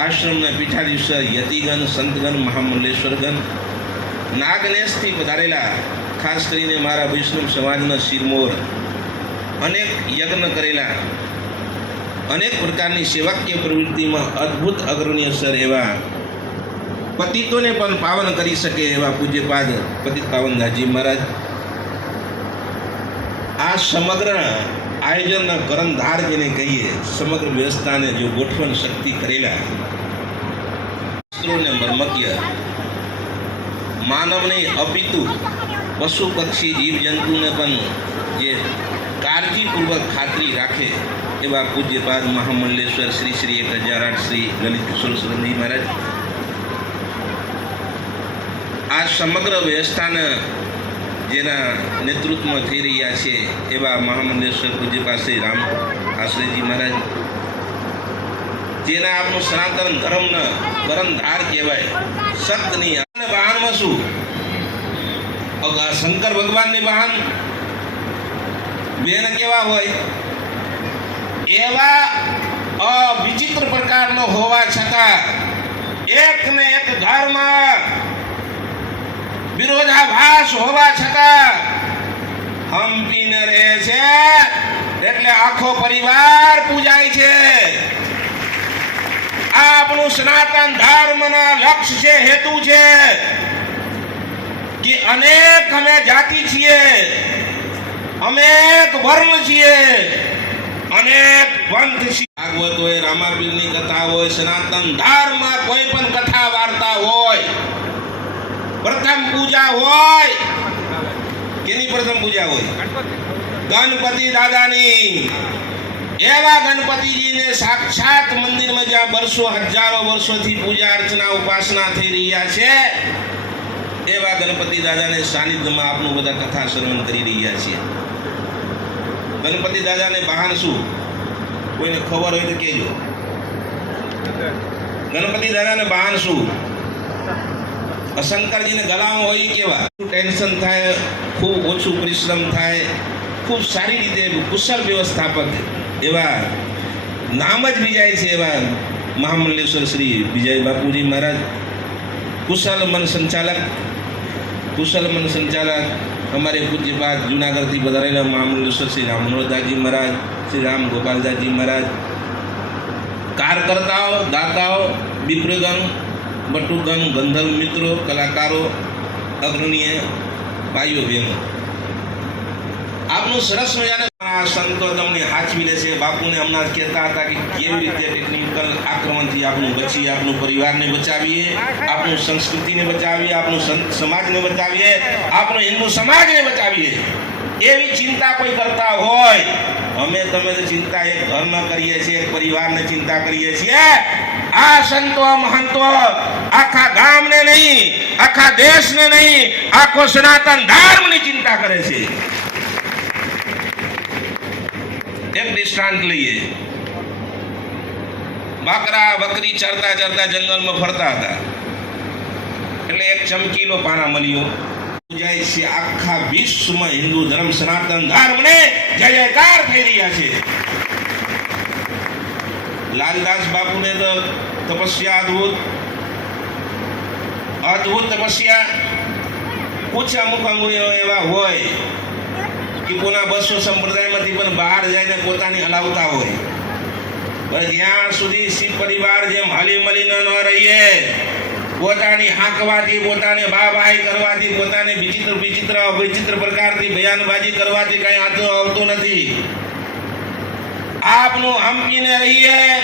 આશ્રમના પીઠાધીશ્વર યતિગણ સંતગણ મહામલ્લેશ્વરગણ નાગનેશથી વધારેલા ખાસ કરીને મારા વૈષ્ણવ સમાજના શિરમોર. અનેક યજ્ઞ કરેલા. અનેક પ્રકારની સેવાકીય પ્રવૃત્તિમાં અદ્ભુત અગ્રણીય સર એવા પતિતોને પણ પાવન કરી શકે એવા પૂજ્યપાદ પતિત પાવનદાસજી મહારાજ. સમગ્ર આયોજનના કરણધાર જેને કહીએ, સમગ્ર વ્યવસ્થાને જો ગોઠવણ શક્તિ કરેલા શાસ્ત્રોને મર્મજ્ઞ, માનવને અપિતુ પશુ પક્ષી જીવજંતુને પણ જે કાળજીપૂર્વક ખાતરી રાખે એવા પૂજ્યપાદ મહામલ્લેશ્વર શ્રી શ્રી એક હજાર શ્રી લલિત કિશોર સુરંદી મહારાજ. આ સમગ્ર વ્યવસ્થાને જેના નેતૃત્વમાં થઈ રહ્યા છે એવા મહામંડેશ્વર પૂજ્ય પાસે રામ આશ્રયજી મહારાજ. જેના આપણું સનાતન ધર્મના કરમધાર કહેવાય. સતની વાહનમાં શું? શંકર ભગવાનની વાહન બેન કેવા હોય? એવા અવિચિત્ર પ્રકારનો હોવા છતાં એક ને એક ઘરમાં વિરોધાભાસ હોવા છતાં હંપીને રહે છે. એટલે આખો પરિવાર પૂજાય છે. આ આપણું સનાતન ધર્મના લક્ષ્ય છે, હેતુ છે કે અનેક અમે જાતિ છીએ, અનેક વર્ણ છીએ, અનેક પંથ છીએ. ભાગવત હોય રામાપીરની કથા હોય, સનાતન ધર્મમાં કોઈ પણ કથા વાર્તા હોય પ્રથમ પૂજા હોય. કેની પ્રથમ પૂજા હોય? ગણપતિ દાદાની. એવા ગણપતિજીને સાક્ષાત મંદિરમાં જ્યાં વર્ષો, હજારો વર્ષોથી પૂજા અર્ચના, ઉપાસના થઈ રહ્યા છે, એવા ગણપતિ દાદાને સાનિધ્યમાં આપનું બધા કથા શ્રવણ કરી રહ્યા છીએ. ગણપતિ દાદાને બહાર શું? કોઈને ખબર હોય તો કહેજો. ગણપતિ દાદાને બહાર શું? શંકરજીને ગલામાં હોય કેવા? ટેન્શન થાય? ખૂબ ઓછું પરિશ્રમ થાય. ખૂબ સારી રીતે કુશળ વ્યવસ્થાપક એવા નામ જ વિજાય છે એવા મહામલ્લેશ્વર શ્રી વિજય બાપુજી મહારાજ. કુશલ મન સંચાલક. કુશલ મન સંચાલક. અમારે પૂજ્યપાત જુનાગઢથી વધારેલા મહામલ્લેશ્વર શ્રી રામનોદાજી મહારાજ, શ્રી રામ ગોપાલદાસજી મહારાજ. કાર્યકર્તાઓ દાતાઓ વિપ્રગણ બટુગણ ગંધર્વ મિત્રો, કલાકારો, અગ્રણીય ભાઈઓ, બહેનો. આપનું સરસ મજાના સંતો તમને હાચવી લે બાપુને હમણાં કહેતા હતા કે કેવી રીતે ટેકનિકલ આક્રમણથી આપણું બચીએ આપણું પરિવારને બચાવીએ આપણું સંસ્કૃતિને બચાવીએ આપણું સમાજને બચાવીએ આપણું હિન્દુ સમાજને બચાવીએ. એવી ચિંતા કોઈ કરતા હોય અમે તમે ચિંતા એક ધર્મ કરીએ છીએ, એક પરિવારને ચિંતા કરીએ છીએ. આ સંતો મહંતો, આખા ગામને નહીં, આખા દેશને નહીં, આખો સનાતન ધર્મની ચિંતા કરે છે. એક દૃષ્ટાંત લઈએ. બકરા, બકરી ચરતા ચરતા જંગલમાં ફરતા હતા. એટલે એક ચમકીલો પાના મળ્યો. જાય છે આખા વિશ્વમાં હિન્દુ ધર્મ સનાતન ધર્મને જય જયકાર થઈ રહ્યા છે. લાલદાસ બાપુને તો તપસ્યા અદ્ભુત. અદ્ભુત તપસ્યા. અમુક અમુક એવા હોય કે કોના બસો સંપ્રદાયમાંથી પણ બહાર જઈને પોતાની હલાવતા હોય. પણ જ્યાં સુધી શિવ પરિવાર જેમ હલી મલીને ન રહીએ પોતાની હાંકવાથી, પોતાને બાબાઈ કરવાથી, પોતાને વિચિત્ર વિચિત્ર વિચિત્ર પ્રકારથી બયાનબાજી કરવાથી કઈ આવતું નથી. આપનું હમકીને રહીએ?